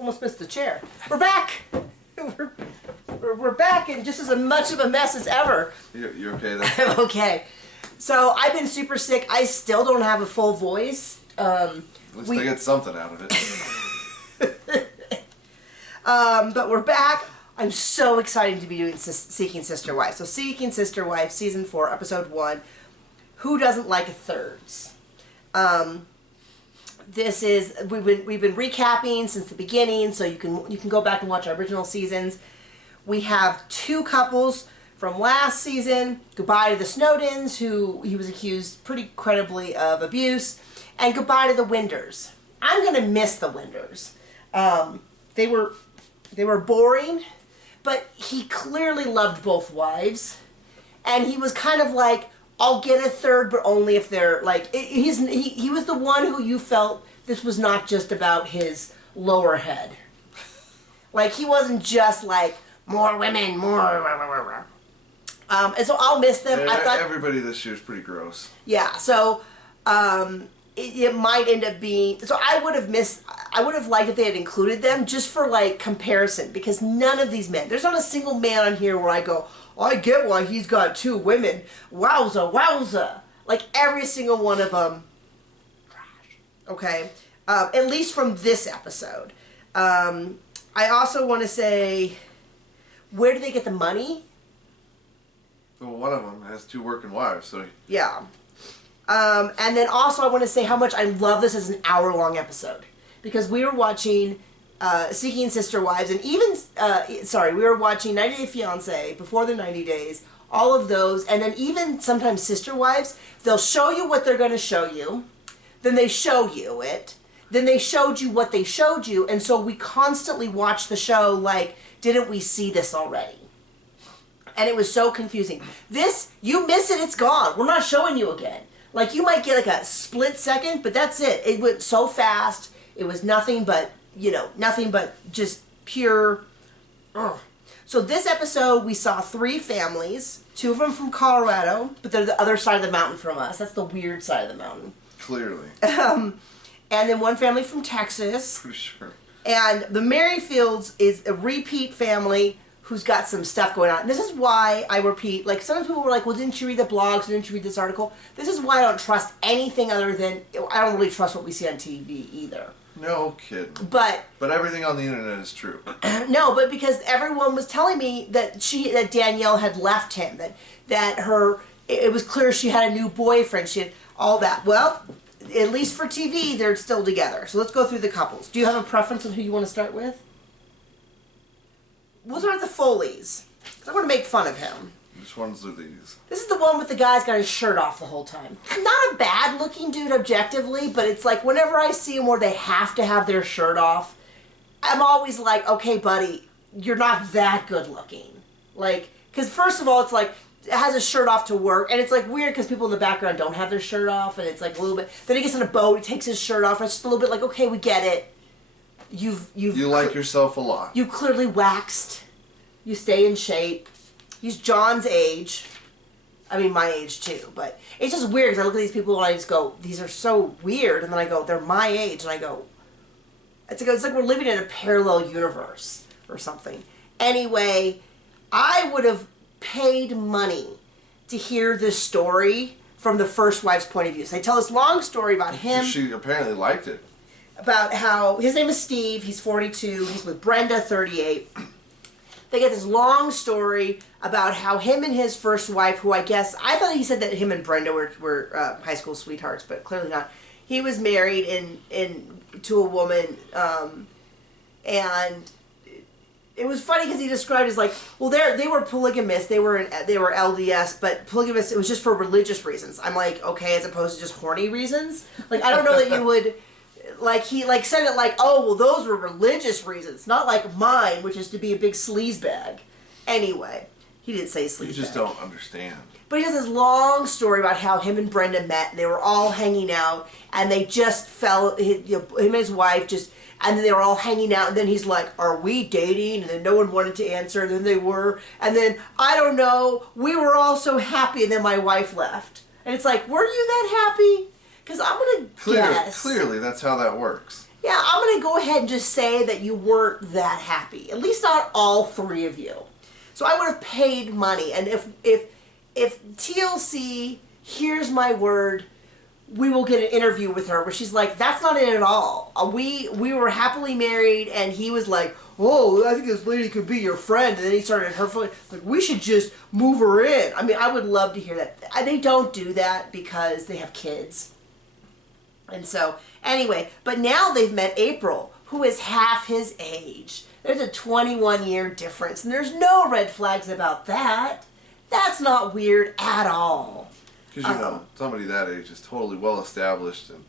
Almost missed the chair. We're back. We're back and just as much of a mess as ever. You okay then? I'm okay. So I've been super sick. I still don't have a full voice. At least I get something out of it. But we're back. I'm so excited to be doing Seeking Sister Wife. So Seeking Sister Wife, Season 4, Episode 1, Who Doesn't Like Thirds? This is, we've been recapping since the beginning, so you can go back and watch our original seasons. We have two couples from last season. Goodbye to the Snowdens, who he was accused pretty credibly of abuse, and goodbye to the Winders. I'm gonna miss the Winders. They were boring, but he clearly loved both wives, and he was kind of like, I'll get a third, but only if they're like, he was the one who you felt this was not just about his lower head. Like, he wasn't just like, more women, more. And so I'll miss them. Yeah, I thought everybody this year is pretty gross. Yeah, so it might end up being, so I would have liked if they had included them just for like comparison, because none of these men, there's not a single man on here where I go, I get why he's got two women. Wowza, wowza. Like every single one of them, trash. Okay? At least from this episode. I also want to say, where do they get the money? Well, one of them has two working wives, so... Yeah. And then also I want to say how much I love this as an hour-long episode. Because we were watching... Seeking Sister Wives, and even, we were watching 90 Day Fiancé, Before the 90 Days, all of those, and then even sometimes Sister Wives, they'll show you what they're going to show you, then they show you it, then they showed you what they showed you, and so we constantly watch the show like, didn't we see this already? And it was so confusing. This, you miss it, it's gone. We're not showing you again. Like, you might get like a split second, but that's it. It went so fast, it was nothing but... nothing but just pure... Ugh. So this episode, we saw three families. Two of them from Colorado, but they're the other side of the mountain from us. That's the weird side of the mountain. Clearly. And then one family from Texas. Pretty sure. And the Merrifields is a repeat family who's got some stuff going on. And this is why I repeat, like, sometimes people were like, well, didn't you read the blogs? Didn't you read this article? This is why I don't trust anything other than... I don't really trust what we see on TV either. No kidding. But everything on the internet is true. No, but because everyone was telling me that that Danielle had left him, it was clear she had a new boyfriend, she had all that. Well, at least for TV, they're still together. So let's go through the couples. Do you have a preference on who you want to start with? We'll start with the Foleys. I want to make fun of him. Which ones are these? This is the one with the guy's got his shirt off the whole time. Not a bad looking dude objectively, but it's like whenever I see him where they have to have their shirt off, I'm always like, okay, buddy, you're not that good looking. Like, because first of all, it's like, it has his shirt off to work, and it's like weird because people in the background don't have their shirt off, and it's like a little bit, then he gets on a boat, he takes his shirt off, and it's just a little bit like, okay, we get it. You like yourself a lot. You clearly waxed. You stay in shape. He's John's age. I mean, my age too. But it's just weird because I look at these people and I just go, these are so weird. And then I go, they're my age. And I go, it's like we're living in a parallel universe or something. Anyway, I would have paid money to hear this story from the first wife's point of view. So they tell this long story about him. She apparently liked it. About how, his name is Steve. He's 42. He's with Brenda, 38. They get this long story about how him and his first wife, who I thought he said that him and Brenda were high school sweethearts, but clearly not. He was married to a woman, and it was funny because he described it as like, well, they were polygamous, they were LDS, but polygamous, it was just for religious reasons. I'm like, okay, as opposed to just horny reasons. Like, I don't know that you would. Like, he, like, said it like, oh, well, those were religious reasons. Not like mine, which is to be a big sleazebag. Anyway, he didn't say sleazebag. You just don't understand. But he has this long story about how him and Brenda met, and they were all hanging out, and they just fell, him and his wife just, and then they were all hanging out, and then he's like, are we dating? And then no one wanted to answer, and then they were, and then, I don't know, we were all so happy, and then my wife left. And it's like, were you that happy? Because I'm going to guess. Clearly, that's how that works. Yeah, I'm going to go ahead and just say that you weren't that happy. At least not all three of you. So I would have paid money. And if TLC hears my word, we will get an interview with her where she's like, that's not it at all. We were happily married, and he was like, oh, I think this lady could be your friend. And then he started her like, we should just move her in. I mean, I would love to hear that. They don't do that because they have kids. And so, anyway, but now they've met April, who is half his age. There's a 21-year difference, and there's no red flags about that. That's not weird at all. Because, somebody that age is totally well established and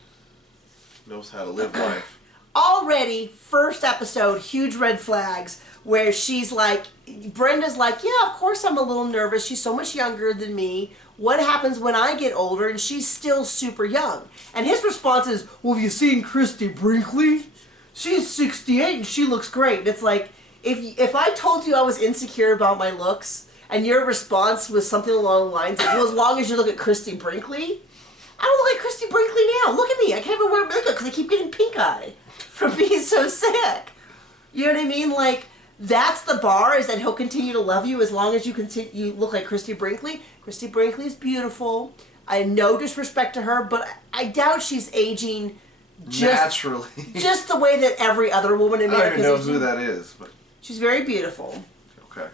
knows how to live life. Already, first episode, huge red flags, where she's like, Brenda's like, yeah, of course I'm a little nervous. She's so much younger than me. What happens when I get older and she's still super young? And his response is, well, have you seen Christy Brinkley? She's 68 and she looks great. And it's like, if I told you I was insecure about my looks and your response was something along the lines of, well, as long as you look at Christy Brinkley, I don't look like Christy Brinkley now. Look at me. I can't even wear makeup because I keep getting pink eye from being so sick. You know what I mean? Like, that's the bar, is that he'll continue to love you as long as you look like Christy Brinkley. Christy Brinkley is beautiful. I have no disrespect to her, but I doubt she's aging naturally. Just the way that every other woman in America is. I don't even know who that is. But she's very beautiful. Okay.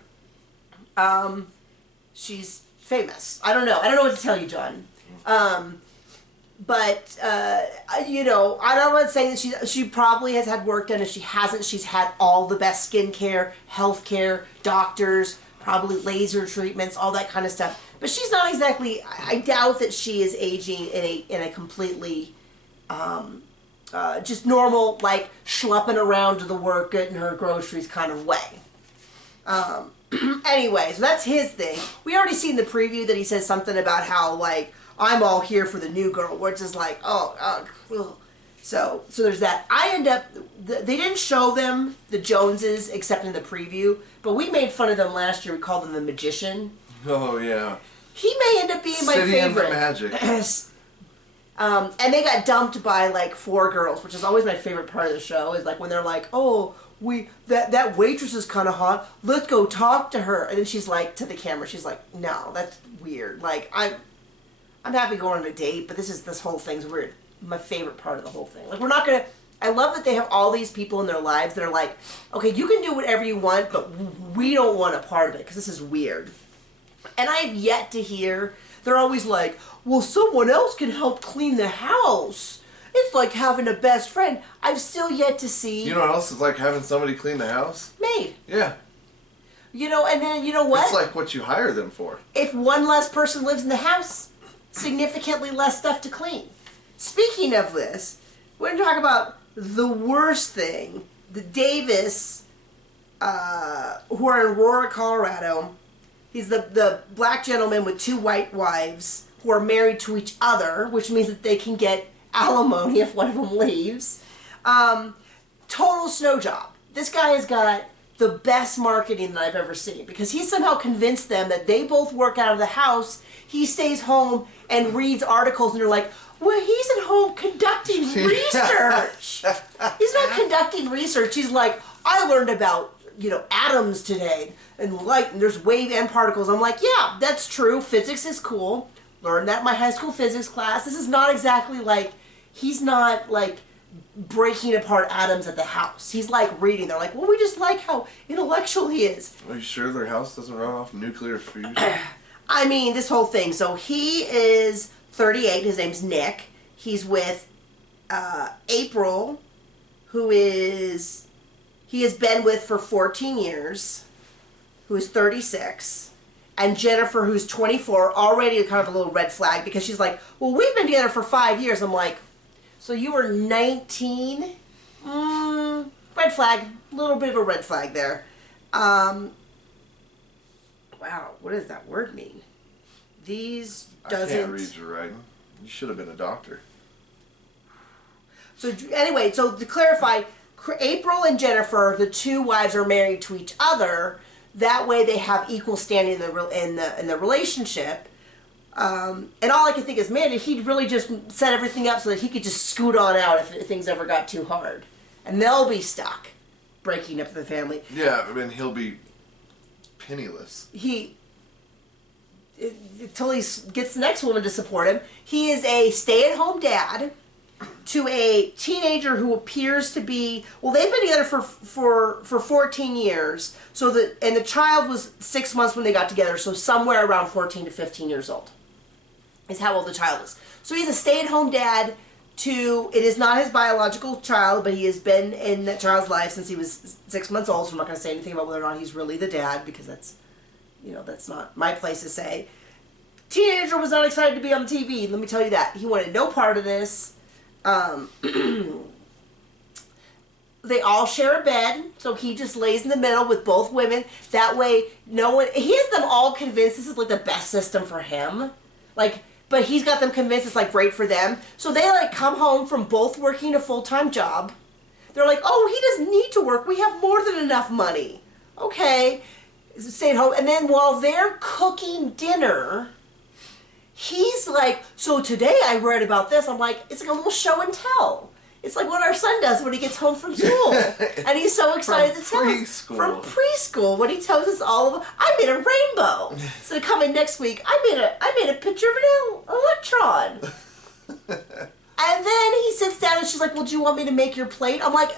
She's famous. I don't know. I don't know what to tell you, John. But I'm not saying that she probably has had work done. If she hasn't, she's had all the best skincare, health care, doctors, probably laser treatments, all that kind of stuff. But she's not exactly, I doubt that she is aging in a completely, just normal, like, schlepping around to the work, getting her groceries kind of way. Anyway, so that's his thing. We already seen the preview that he says something about how, like, I'm all here for the new girl, which is like, so there's that. I end up, they didn't show them, the Joneses, except in the preview, but we made fun of them last year. We called them the Magician. Oh, yeah. He may end up being my favorite. City of the Magic. And they got dumped by, like, 4 girls, which is always my favorite part of the show, is like when they're like, oh, that waitress is kind of hot, let's go talk to her. And then she's like, to the camera, she's like, no, that's weird. Like, I'm happy going on a date, but this whole thing's weird. My favorite part of the whole thing. Like, we're not gonna, I love that they have all these people in their lives that are like, okay, you can do whatever you want, but we don't want a part of it, because this is weird. And I have yet to hear, they're always like, well, someone else can help clean the house. It's like having a best friend. I've still yet to see. You know what else is like having somebody clean the house? Maid. Yeah. And then, you know what? It's like what you hire them for. If one less person lives in the house, significantly less stuff to clean. Speaking of this, we're going to talk about the worst thing. The Davis, who are in Aurora, Colorado. He's the black gentleman with 2 white wives who are married to each other, which means that they can get alimony if one of them leaves. Total snow job. This guy has got the best marketing that I've ever seen, because he somehow convinced them that they both work out of the house. He stays home and reads articles, and they're like, well, he's at home conducting research. He's not conducting research. He's like, I learned about, atoms today, and light, and there's wave and particles. I'm like, yeah, that's true. Physics is cool. Learned that in my high school physics class. This is not exactly like, he's not like breaking apart atoms at the house. He's like reading. They're like, well, we just like how intellectual he is. Are you sure their house doesn't run off nuclear fusion? I mean, this whole thing. So he is 38. His name's Nick. He's with April, who he has been with for 14 years, who is 36. And Jennifer, who's 24, already kind of a little red flag, because she's like, well, we've been together for 5 years. I'm like, so you were 19? Red flag. A little bit of a red flag there. Wow, what does that word mean? These doesn't... I can't read your writing. You should have been a doctor. So anyway, so to clarify, April and Jennifer, the 2 wives, are married to each other. That way they have equal standing in the relationship. And all I can think is, man, if he'd really just set everything up so that he could just scoot on out if things ever got too hard. And they'll be stuck, breaking up the family. Yeah, I mean, he'll be penniless. Until he gets the next woman to support him. He is a stay-at-home dad to a teenager who appears to be, well, they've been together for 14 years. And the child was 6 months when they got together, so somewhere around 14 to 15 years old is how old the child is. So he's a stay-at-home dad to, it is not his biological child, but he has been in that child's life since he was 6 months old, so I'm not going to say anything about whether or not he's really the dad, because that's not my place to say. Teenager was not excited to be on TV, let me tell you that. He wanted no part of this. They all share a bed, so he just lays in the middle with both women. That way, he has them all convinced this is like the best system for him. But he's got them convinced it's like great for them. So they come home from both working a full-time job. They're like, oh, he doesn't need to work. We have more than enough money. Okay. Stay at home. And then while they're cooking dinner, he's like, so today I read about this. I'm like, it's like a little show and tell. It's like what our son does when he gets home from school. And he's so excited to tell us. From preschool. When he tells us all of, I made a rainbow. So coming next week, I made a picture of an electron. And then he sits down and she's like, well, do you want me to make your plate? I'm like,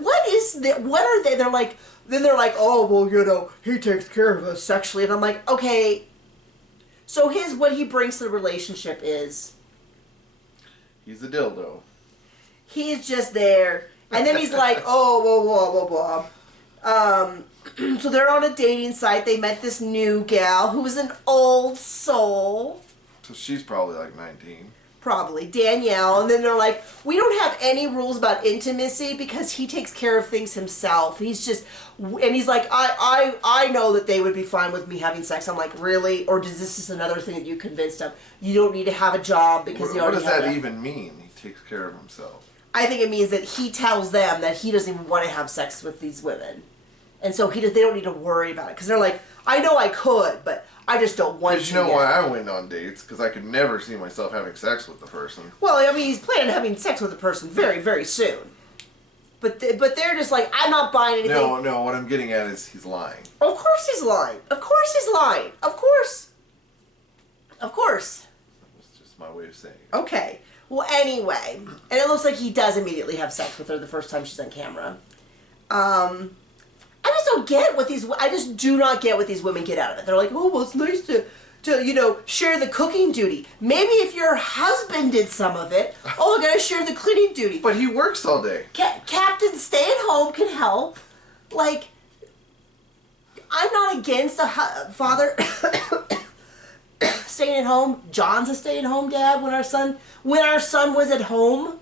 what is that? What are they? They're like, oh, well, he takes care of us sexually. And I'm like, okay. So what he brings to the relationship is, he's a dildo. He's just there. And then he's like, oh, blah, blah, blah. So they're on a dating site. They met this new gal who was an old soul. So she's probably like 19. Probably. Danielle. And then they're like, we don't have any rules about intimacy because he takes care of things himself. He's just, and he's like, I know that they would be fine with me having sex. I'm like, really? Or is this just another thing that you convinced them? You don't need to have a job because you already have What does that even mean? He takes care of himself. I think it means that he tells them that he doesn't even want to have sex with these women. And so they don't need to worry about it. Because they're like, I know I could, but I just don't want to. Because you know why I went on dates? Because I could never see myself having sex with the person. Well, I mean, he's planning on having sex with the person very, very soon. But they're just like, I'm not buying anything. No, what I'm getting at is he's lying. Of course he's lying. Of course he's lying. Of course. Of course. That's just my way of saying it. Okay. Well, anyway, and it looks like he does immediately have sex with her the first time she's on camera. I just don't get I just do not get what these women get out of it. They're like, oh, well, it's nice to share the cooking duty. Maybe if your husband did some of it, I gotta share the cleaning duty. But he works all day. Captain stay-at-home can help. Like, I'm not against a father staying at home. John's a stay-at-home dad when our son was at home.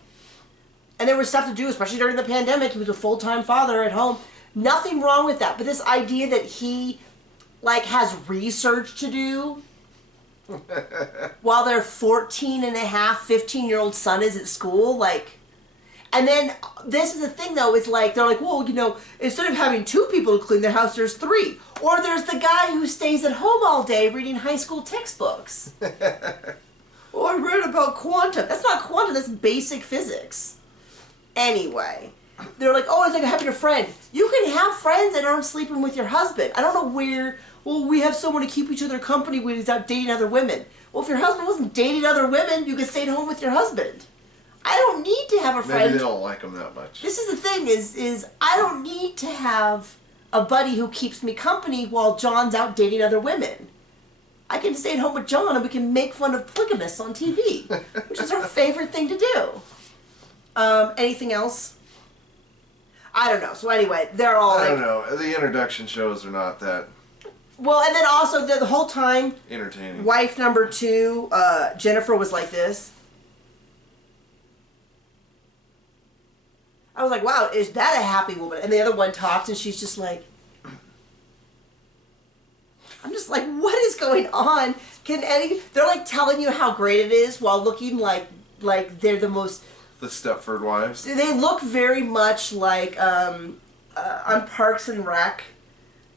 And there was stuff to do, especially during the pandemic. He was a full-time father at home. Nothing wrong with that. But this idea that he, has research to do while their 14 and a half, 15-year-old son is at school, and then this is the thing, though, is they're like, well, instead of having 2 people to clean their house, there's 3. Or there's the guy who stays at home all day reading high school textbooks. Oh, I read about quantum. That's not quantum, that's basic physics. Anyway, they're like, oh, it's like having a friend. You can have friends that aren't sleeping with your husband. I don't know where, we have someone to keep each other company without dating other women. Well, if your husband wasn't dating other women, you could stay at home with your husband. I don't need to have a friend. Maybe they don't like him that much. This is the thing, is I don't need to have a buddy who keeps me company while John's out dating other women. I can stay at home with John and we can make fun of polygamists on TV, which is our favorite thing to do. Anything else? I don't know. So anyway, they're all I don't know. The introduction shows are not that... Well, and then also the whole time... entertaining. Wife number 2, Jennifer, was like this. I was like, wow, is that a happy woman? And the other one talked and she's just like... I'm just like, what is going on? They're telling you how great it is while looking like they're the most... The Stepford Wives. They look very much like on Parks and Rec,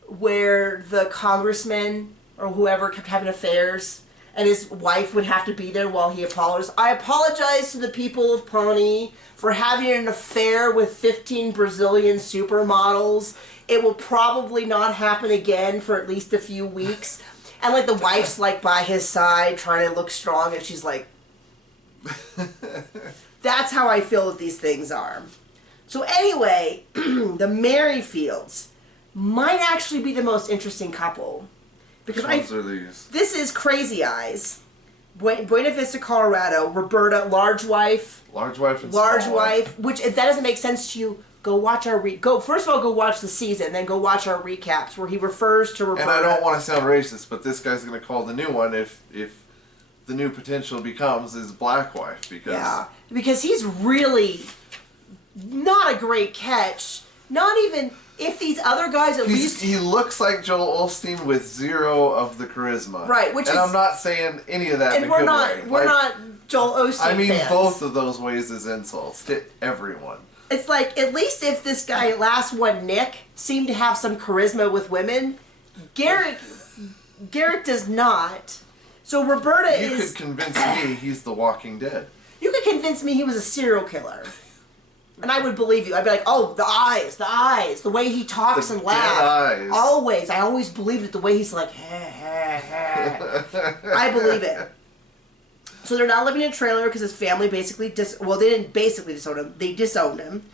where the congressman or whoever kept having affairs, and his wife would have to be there while he apologized. I apologize to the people of Pawnee for having an affair with 15 Brazilian supermodels. It will probably not happen again for at least a few weeks. And, like, the wife's, like, by his side trying to look strong, and she's like... That's how I feel that these things are. So anyway, the Merrifields might actually be the most interesting couple. Because Which ones are these? This is Crazy Eyes, Buena Vista, Colorado, Roberta, Large Wife. Large Wife and Large Small Wife. Which, if that doesn't make sense to you, go watch our first of all, go watch the season, then go watch our recaps where he refers to Roberta. And I don't want to sound racist, but this guy's going to call the new one if the new potential becomes his Black Wife, because he's really not a great catch. Not even if these other guys he looks like Joel Osteen with zero of the charisma. Right, I'm not saying any of that in a good way. We're not Joel Osteen I mean fans. both of those ways as insults to everyone. It's like, at least if this guy, last one, Nick, seemed to have some charisma with women, Garrett does not. So Roberta You could convince me he's the Walking Dead. You could convince me he was a serial killer. And I would believe you. I'd be like, oh, the eyes, the way he talks and laughs. Eyes. Always. I always believed it, the way he's like, I believe it. So they're not living in a trailer because his family basically they didn't basically disown him. They disowned him.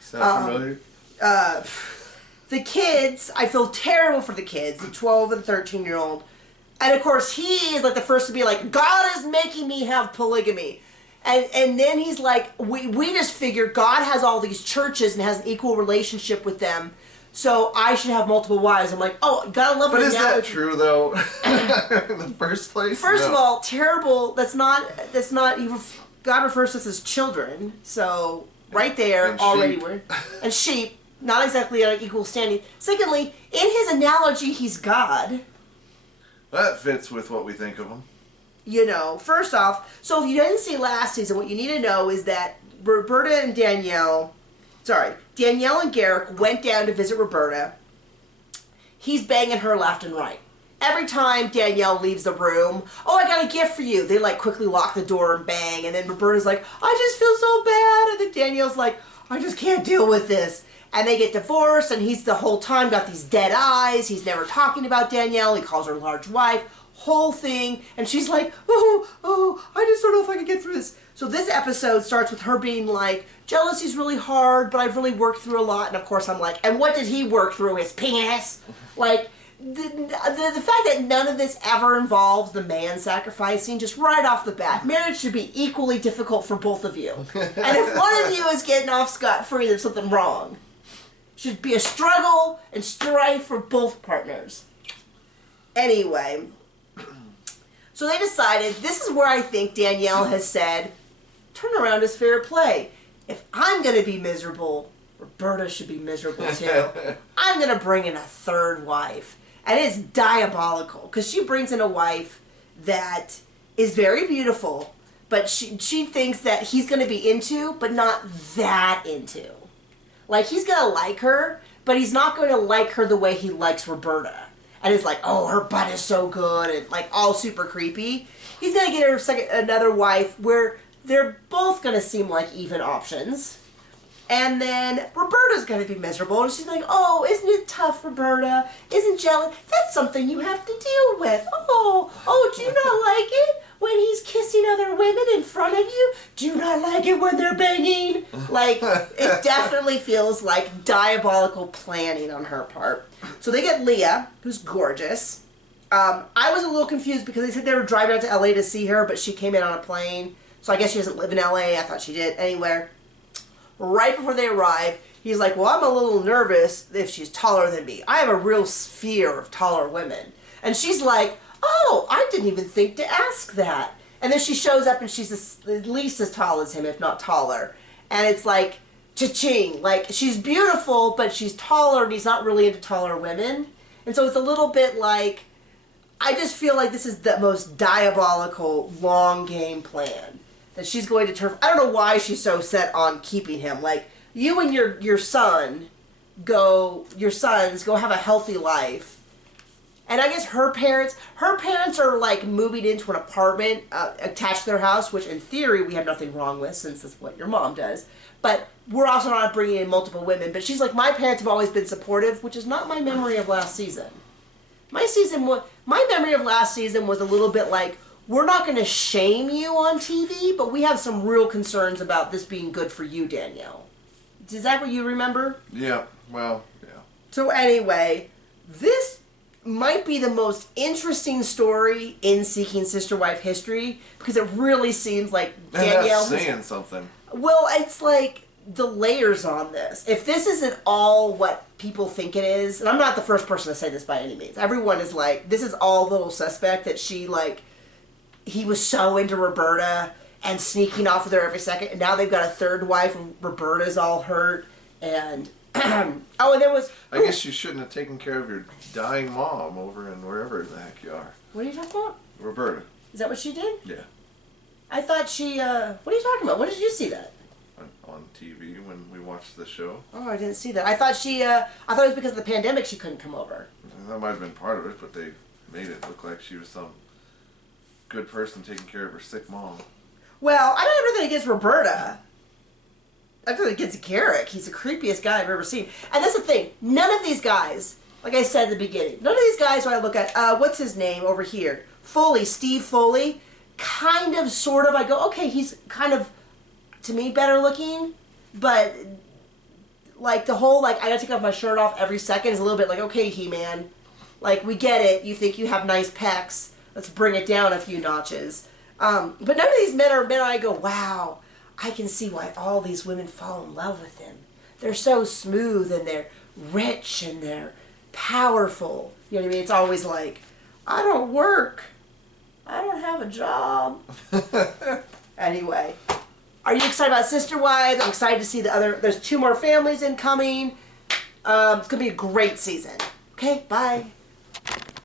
Sound familiar? The kids, I feel terrible for the kids, the 12 and 13-year-old. And of course, he is like the first to be like, God is making me have polygamy. And then he's like, we just figure God has all these churches and has an equal relationship with them, so I should have multiple wives. I'm like, oh, gotta love it. But is that true though? In the first place? First of all, terrible. That's not. God refers to us as children, so right there and already sheep. we're and sheep. Not exactly at an equal standing. Secondly, in his analogy, he's God. That fits with what we think of him. You know, first off, so if you didn't see last season, what you need to know is that Danielle and Garrick went down to visit Roberta. He's banging her left and right. Every time Danielle leaves the room, oh, I got a gift for you. They like quickly lock the door and bang, and then Roberta's like, I just feel so bad, and then Danielle's like, I just can't deal with this. And they get divorced, and he's the whole time got these dead eyes. He's never talking about Danielle. He calls her large wife. Whole thing, and she's like, oh, I just don't know if I can get through this. So this episode starts with her being like, jealousy's really hard, but I've really worked through a lot. And of course I'm like, and what did he work through? His penis? Like, the fact that none of this ever involves the man sacrificing, just right off the bat, marriage should be equally difficult for both of you. And if one of you is getting off scot-free, there's something wrong. Should be a struggle and strife for both partners. Anyway, so they decided, this is where I think Danielle has said, turnaround is fair play. If I'm going to be miserable, Roberta should be miserable too. I'm going to bring in a third wife. And it's diabolical, because she brings in a wife that is very beautiful, but she thinks that he's going to be into, but not that into. Like, he's going to like her, but he's not going to like her the way he likes Roberta. And it's like, oh, her butt is so good, and like all super creepy. He's gonna get her another wife where they're both gonna seem like even options. And then Roberta's gonna be miserable, and she's like, oh, isn't it tough, Roberta? Isn't jealous? That's something you have to deal with. Oh, do you not like it when he's kissing other women in front of you? Do you not like it when they're banging? Like, it definitely feels like diabolical planning on her part. So they get Leah, who's gorgeous. I was a little confused because they said they were driving out to LA to see her, but she came in on a plane. So I guess she doesn't live in LA. I thought she did. Anywhere. Right before they arrive, he's like, well, I'm a little nervous if she's taller than me. I have a real fear of taller women. And she's like, oh, I didn't even think to ask that. And then she shows up and she's at least as tall as him, if not taller. And it's like, cha-ching. Like, she's beautiful, but she's taller, and he's not really into taller women. And so it's a little bit like, I just feel like this is the most diabolical long game plan. That she's going to turn, I don't know why she's so set on keeping him. Like, you and your sons go have a healthy life. And I guess her parents are like moving into an apartment attached to their house, which in theory we have nothing wrong with since that's what your mom does. But we're also not bringing in multiple women. But she's like, my parents have always been supportive, which is not my memory of last season. My memory of last season was a little bit like, we're not going to shame you on TV, but we have some real concerns about this being good for you, Danielle. Is that what you remember? Yeah, well, yeah. So anyway, this might be the most interesting story in Seeking Sister Wife history because it really seems like Danielle was saying something. Well, it's like the layers on this. If this isn't all what people think it is, and I'm not the first person to say this by any means. Everyone is like, this is all a little suspect that he was so into Roberta and sneaking off with her every second, and now they've got a third wife and Roberta's all hurt, and oh, and there was... I guess you shouldn't have taken care of your dying mom over in wherever the heck you are. What are you talking about? Roberta. Is that what she did? Yeah. I thought she, what are you talking about? When did you see that? On TV when we watched the show. Oh, I didn't see that. I thought it was because of the pandemic she couldn't come over. That might have been part of it, but they made it look like she was some good person taking care of her sick mom. Well, I don't have anything against Roberta. I have anything against Garrick. He's the creepiest guy I've ever seen. And that's the thing. None of these guys, like I said at the beginning, none of these guys when I look at, what's his name over here? Foley, Steve Foley. Kind of, sort of, I go, okay, he's kind of, to me, better looking. But, like, the whole, like, I gotta take off my shirt off every second is a little bit like, okay, He-Man. Like, we get it. You think you have nice pecs. Let's bring it down a few notches. But none of these men are men I go, wow, I can see why all these women fall in love with him. They're so smooth and they're rich and they're powerful. You know what I mean? It's always like, I don't work. I don't have a job. Anyway, are you excited about Sister Wives? I'm excited to see there's 2 more families incoming. It's going to be a great season. Okay, bye.